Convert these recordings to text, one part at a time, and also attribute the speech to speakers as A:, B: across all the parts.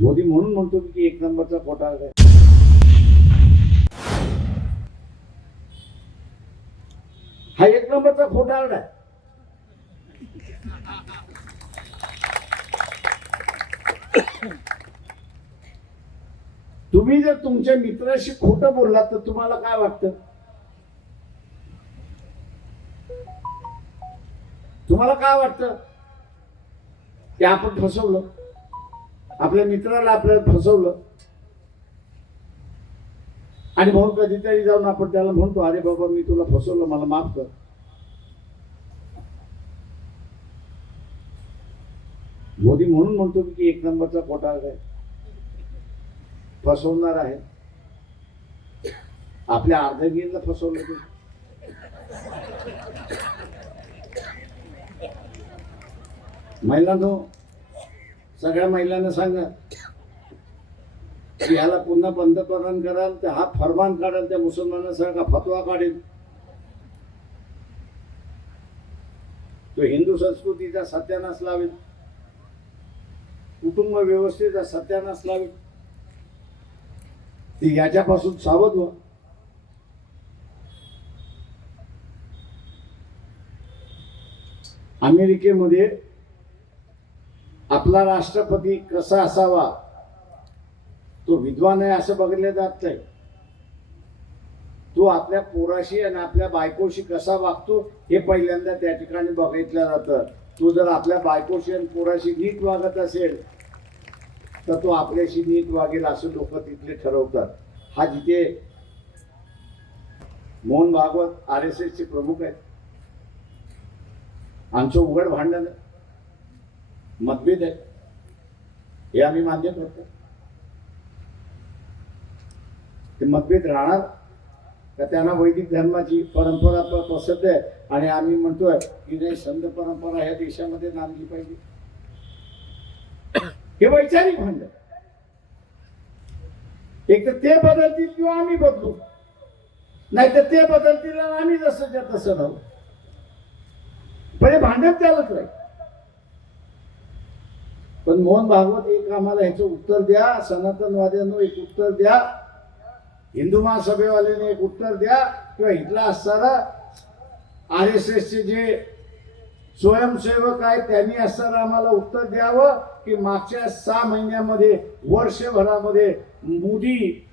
A: मोदी म्हणून म्हणतो की एक नंबरचा खोटा आहे. हा एक नंबरचा खोटारडा आहे. तुम्ही जर तुमच्या मित्राशी खोटं बोललात तर तुम्हाला काय वाटतं? तुम्हाला काय वाटतं? ते आपण फसवलं. आपल्या मित्राला आपल्याला फसवलं. आणि म्हणून कधीतरी जाऊन आपण त्याला म्हणतो अरे बाबा मी तुला फसवलं मला माफ कर. मोदी म्हणून म्हणतो की एक नंबरचा कोटा आहे. फसवणार आहे. आपल्या अर्धगिरीला फसवलं ते. महिलांनो सगळ्या महिलांना सांगा. की ह्याला पुन्हा पंतप्रधान कराल तर हा फरमान काढाल त्या मुसलमानासारखा फतवा काढेल. तो हिंदू संस्कृतीचा सत्यानाश लावेल. कुटुंब व्यवस्थेचा सत्यानाश लावेल. ती याच्यापासून सावध व्हा. अमेरिकेमध्ये आपला राष्ट्रपती कसा असावा? तो विद्वान आहे असं बघितलं जात नाही. तो आपल्या पोराशी आणि आपल्या बायकोशी कसा वागतो हे पहिल्यांदा त्या ठिकाणी बघितलं जातं. तो जर आपल्या बायकोशी आणि पोराशी नीट वागत असेल तर तो आपल्याशी नीट वागेल असं लोक तिथले ठरवतात. हा जिथे मोहन भागवत आर एस एसचे प्रमुख आहेत. आमचं उघड भांडण आहे. मतभेद आहे हे आम्ही मान्य करतो. ते मतभेद राहणार. का त्यांना वैदिक धर्माची परंपरा प्रसिद्ध आहे. आणि आम्ही म्हणतोय की नाही संत परंपरा ह्या देशामध्ये नांदली पाहिजे. हे वैचारिक भांडण. एक तर ते बदलतील किंवा आम्ही बदलू. नाही तर ते बदलतील आम्ही जसं त्या तसं राहू. पण हे भांडण चालत राहील. पण मोहन भागवत एक आम्हाला ह्याचं उत्तर द्या सनातनवाद्यांनो एक उत्तर द्या हिंदू महासभेवाल्याने एक उत्तर द्या किंवा इथला असणारा आर एस एसचे जे स्वयंसेवक आहेत त्यांनी असताना आम्हाला उत्तर द्यावं की मागच्या सहा महिन्यामध्ये वर्षभरामध्ये मोदी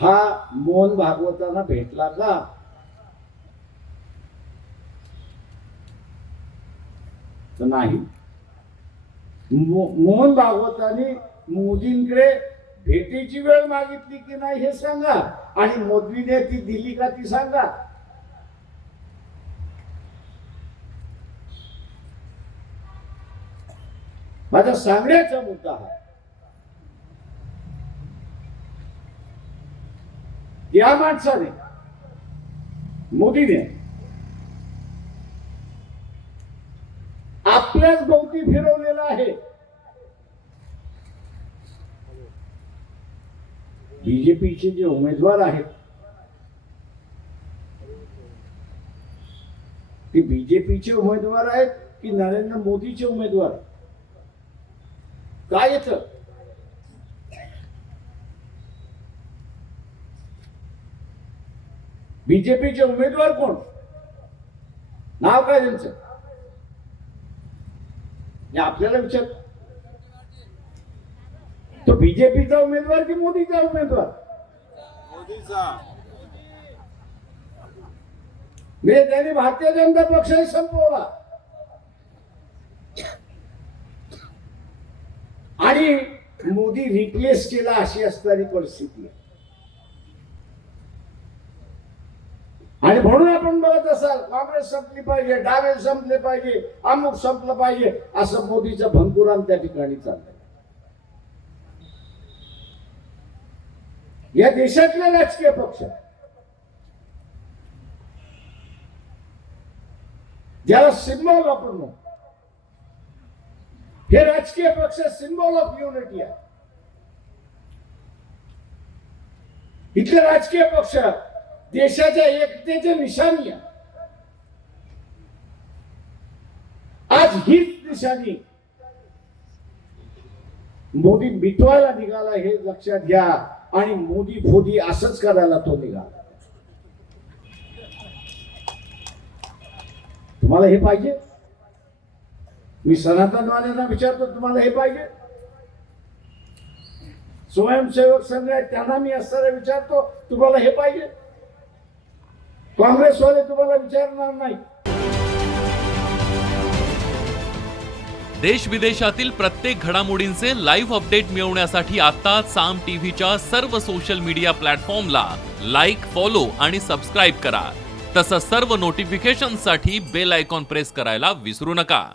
A: हा मोहन भागवतांना भेटला का? तर नाही. मो- मोहन भागवतांनी मोदींकडे भेटीची वेळ मागितली की नाही हे सांगा. आणि मोदीने ती दिली का ती सांगा. माझा सांगण्याचा मुद्दा हा. या माणसाने मोदीने आपल्याच भोवती फिरवलेला आहे. बीजेपीचे जे उमेदवार आहेत ते बीजेपीचे उमेदवार आहेत की नरेंद्र मोदीचे उमेदवार? काय येत? बीजेपीचे उमेदवार कोण? नाव काय त्यांचं? हे आपल्याला विचार. तो बीजेपीचा उमेदवार की मोदीचा उमेदवार?
B: मोदीचा.
A: म्हणजे त्यांनी भारतीय जनता पक्षही संपवला. आणि मोदी रिप्लेस केला अशी असणारी परिस्थिती आहे आणि म्हणून असाल काँग्रेस संपली पाहिजे डावे संपले पाहिजे अमुक संपलं पाहिजे असं मोदीचं भंकुराम त्या ठिकाणी चाललंय. या देशातले राजकीय पक्ष ज्याला सिम्बॉल आपण म्हणतो हे राजकीय पक्ष सिम्बॉल ऑफ युनिटी आहे. इथले राजकीय पक्ष देशाच्या एकतेचे निशाणी आहे आज हीच निशाणी. मोदी मिटवायला निघाला हे लक्षात घ्या आणि मोदी फोदी असंच करायला तो निघाला. तुम्हाला हे पाहिजे? मी सनातनवाल्यांना विचारतो तुम्हाला हे पाहिजे? स्वयंसेवक संघ आहेत त्यांना मी असताना विचारतो तुम्हाला हे पाहिजे? काँग्रेसवाले तुम्हाला विचारणार नाही.
C: देश विदेशातील प्रत्येक घडामोडींचे लाईव्ह अपडेट मिळवण्यासाठी आता साम टीव्हीच्या सर्व सोशल मीडिया प्लॅटफॉर्मला लाईक फॉलो आणि सबस्क्राईब करा. तसंच सर्व नोटिफिकेशनसाठी बेल आयकॉन प्रेस करायला विसरू नका.